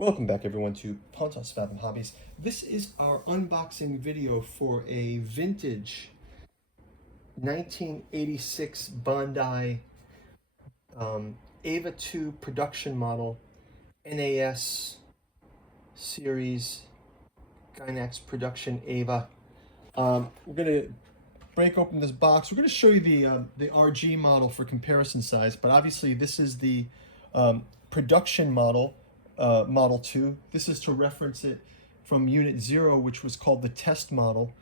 Welcome back everyone to Pontos Fathom Hobbies. This is our unboxing video for a vintage 1986 Bandai EVA-02 production model NAS series Gynax production EVA. We're going to break open this box. We're going to show you the RG model for comparison size, but obviously this is the production model. Model 2. This is to reference it from Unit 0, which was called the test model,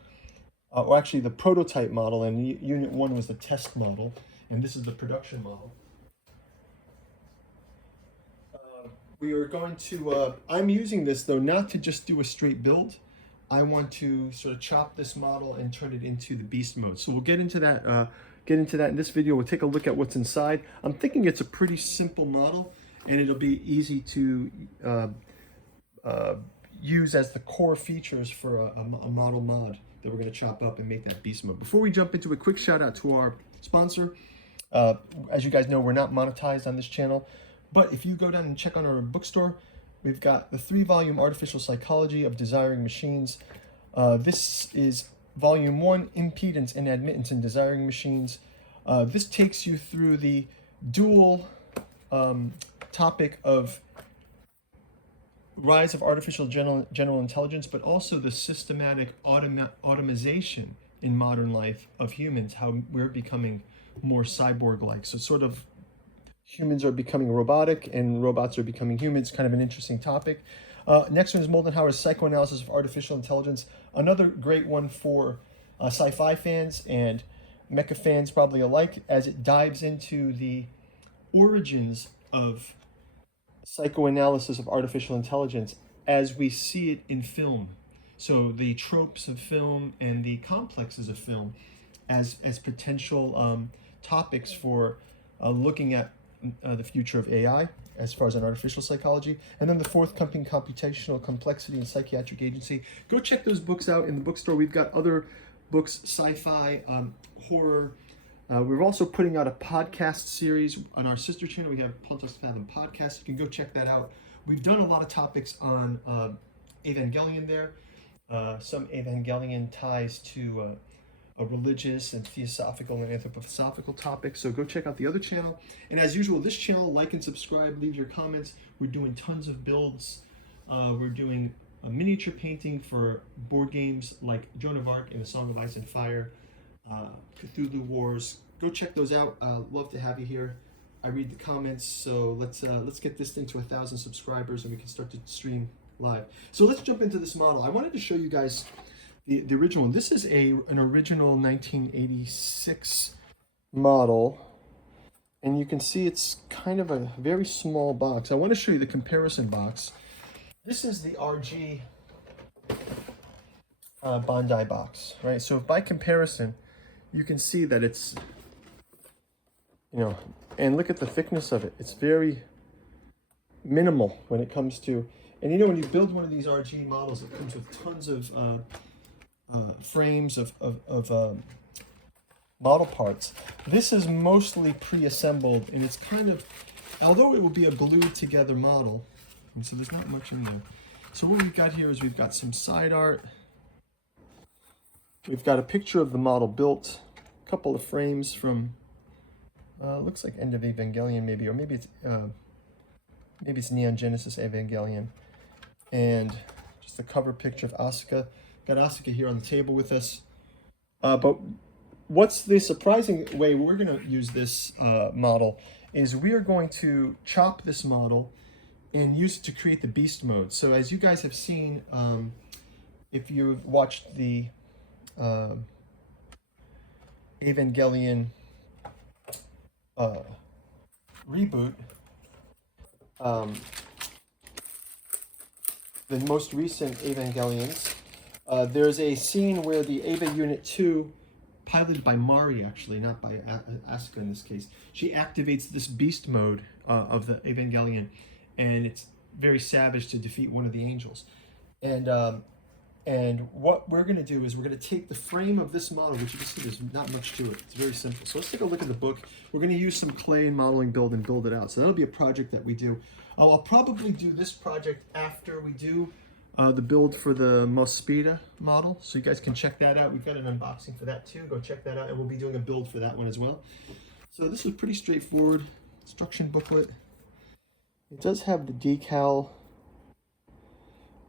or actually the prototype model, and Unit 1 was the test model, and this is the production model. We are going to, I'm using this though not to just do a straight build. I want to sort of chop this model and turn it into the beast mode. So we'll get into that in this video. We'll take a look at what's inside. I'm thinking it's a pretty simple model, and it'll be easy to use as the core features for a model mod that we're going to chop up and make that beast mode. Before we jump into a quick shout out to our sponsor. As you guys know, we're not monetized on this channel, but if you go down and check on our bookstore, we've got the 3-volume Artificial Psychology of Desiring Machines. This is Volume 1, Impedance and Admittance in Desiring Machines. This takes you through the dual topic of rise of artificial general intelligence, but also the systematic automation in modern life of humans, how we're becoming more cyborg-like. So sort of humans are becoming robotic and robots are becoming humans, kind of an interesting topic. Next one is Moldenhauer's Psychoanalysis of Artificial Intelligence, another great one for sci-fi fans and mecha fans probably alike, as it dives into the origins of psychoanalysis of artificial intelligence as we see it in film. So the tropes of film and the complexes of film as potential topics for looking at the future of AI as far as an artificial psychology. And then the forthcoming Computational Complexity and Psychiatric Agency. Go check those books out in the bookstore. We've got other books, sci-fi, horror. We're also putting out a podcast series on our sister channel. We have Pontos Fathom Podcast. You can go check that out. We've done a lot of topics on Evangelion there. Some Evangelion ties to a religious and theosophical and anthroposophical topics. So go check out the other channel. And as usual, this channel, like and subscribe, leave your comments. We're doing tons of builds. We're doing a miniature painting for board games like Joan of Arc and The Song of Ice and Fire. Cthulhu Wars. Go check those out. Love to have you here. I read the comments, so let's get this into 1,000 subscribers and we can start to stream live. So let's jump into this model. I wanted to show you guys the original one. This is an original 1986 model, and you can see it's kind of a very small box. I want to show you the comparison box. This is the RG Bandai box, right? So by comparison, you can see that it's, and look at the thickness of it. It's very minimal when it comes to, and when you build one of these RG models, it comes with tons of frames of model parts. This is mostly pre-assembled, and it's kind of, although it will be a glued together model, and so there's not much in there. So what we've got here is we've got some side art. We've got a picture of the model built, a couple of frames from, looks like End of Evangelion maybe, or maybe it's Neon Genesis Evangelion. And just a cover picture of Asuka. Got Asuka here on the table with us. But what's the surprising way we're going to use this model is we are going to chop this model and use it to create the beast mode. So as you guys have seen, if you've watched the Evangelion reboot, the most recent Evangelions, there's a scene where the EVA Unit 2, piloted by Mari actually, not by Asuka in this case, she activates this beast mode of the Evangelion, and it's very savage to defeat one of the angels. And And what we're going to do is we're going to take the frame of this model, which you can see there's not much to it. It's very simple. So let's take a look at the book. We're going to use some clay and modeling build and build it out. So that'll be a project that we do. I'll probably do this project after we do the build for the Mospita model. So you guys can check that out. We've got an unboxing for that too. Go check that out. And we'll be doing a build for that one as well. So this is pretty straightforward instruction booklet. It does have the decal.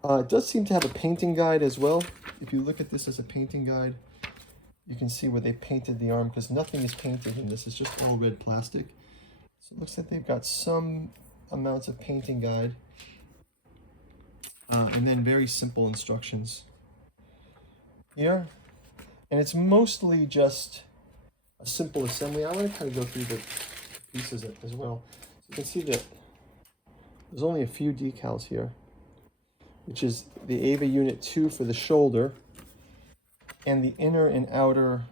It does seem to have a painting guide as well. If you look at this as a painting guide, you can see where they painted the arm, because nothing is painted in this. It's just all red plastic. So it looks like they've got some amounts of painting guide. And then very simple instructions here. And it's mostly just a simple assembly. I want to kind of go through the pieces as well. So you can see that there's only a few decals here, which is the EVA Unit 2 for the shoulder, and the inner and outer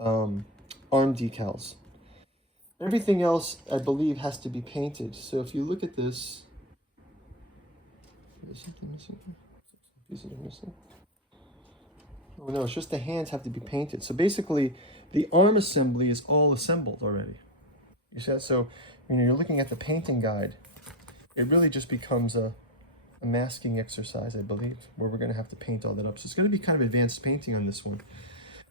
arm decals. Everything else, I believe, has to be painted. So if you look at this, is something missing here? Some pieces are missing. Oh no, it's just the hands have to be painted. So basically, the arm assembly is all assembled already. You see that? So you're looking at the painting guide. It really just becomes a masking exercise, I believe, where we're going to have to paint all that up. So it's going to be kind of advanced painting on this one.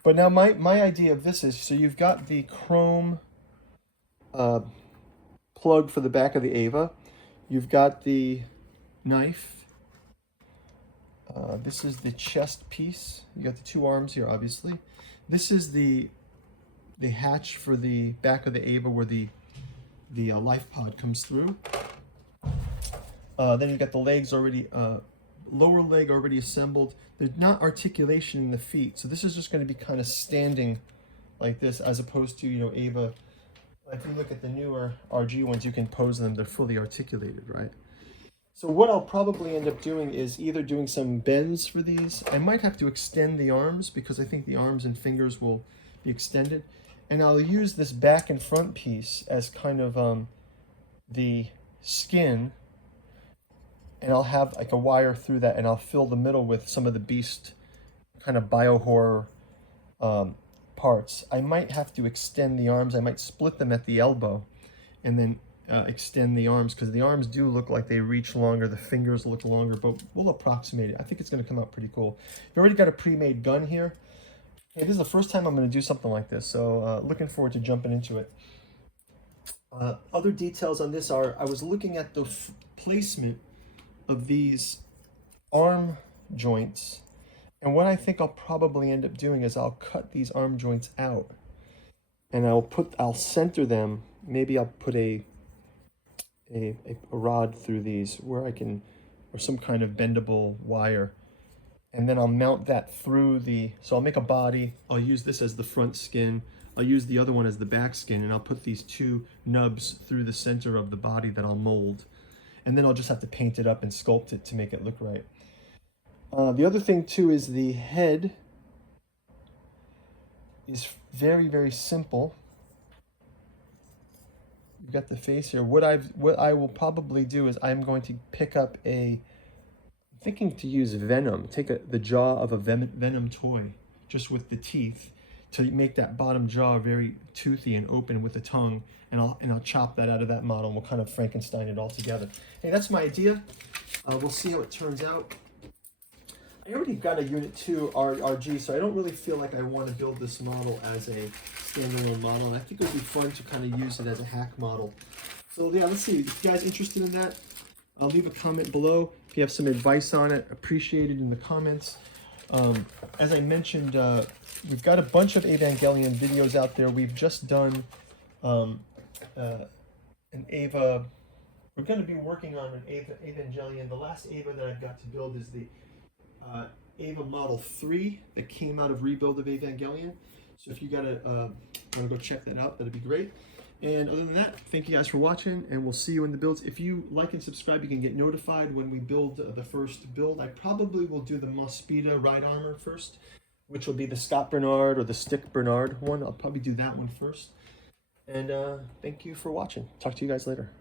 But now my idea of this is, so you've got the chrome plug for the back of the EVA. You've got the knife. This is the chest piece. You got the two arms here, obviously. This is the hatch for the back of the EVA where the life pod comes through. Then you got the legs already, lower leg already assembled. There's not articulation in the feet, so this is just going to be kind of standing like this, as opposed to, EVA. If you look at the newer RG ones, you can pose them; they're fully articulated, right? So what I'll probably end up doing is either doing some bends for these. I might have to extend the arms, because I think the arms and fingers will be extended, and I'll use this back and front piece as kind of the skin. And I'll have like a wire through that, and I'll fill the middle with some of the beast kind of biohorror parts. I might have to extend the arms. I might split them at the elbow and then extend the arms, because the arms do look like they reach longer. The fingers look longer, but we'll approximate it. I think it's going to come out pretty cool. You've already got a pre-made gun here. Hey, this is the first time I'm going to do something like this, so looking forward to jumping into it. Other details on this are, I was looking at the placement of these arm joints, and what I think I'll probably end up doing is I'll cut these arm joints out, and I'll center them. Maybe I'll put a rod through these where I can, or some kind of bendable wire, and then I'll mount that through so I'll make a body. I'll use this as the front skin. I'll use the other one as the back skin, and I'll put these two nubs through the center of the body that I'll mold. And then I'll just have to paint it up and sculpt it to make it look right. The other thing too is the head is very, very simple. You've got the face here. What I will probably do is I'm going to pick up I'm thinking to use venom. Take the jaw of a venom toy, just with the teeth, to make that bottom jaw very toothy and open with the tongue, and I'll chop that out of that model, and we'll kind of Frankenstein it all together. Hey, that's my idea. We'll see how it turns out. I already got a Unit 2 RG, so I don't really feel like I want to build this model as a standalone model, and I think it would be fun to kind of use it as a hack model. So yeah, let's see. If you guys are interested in that, I'll leave a comment below. If you have some advice on it, appreciate it in the comments. As I mentioned, we've got a bunch of Evangelion videos out there. We've just done an EVA. We're going to be working on an Evangelion. The last EVA that I've got to build is the EVA Model 3 that came out of Rebuild of Evangelion. So if you want to go check that out, that'd be great. And other than that, thank you guys for watching, and we'll see you in the builds. If you like and subscribe, you can get notified when we build the first build. I probably will do the Mospita ride armor first, which will be the Scott Bernard or the Stick Bernard one. I'll probably do that one first. And thank you for watching. Talk to you guys later.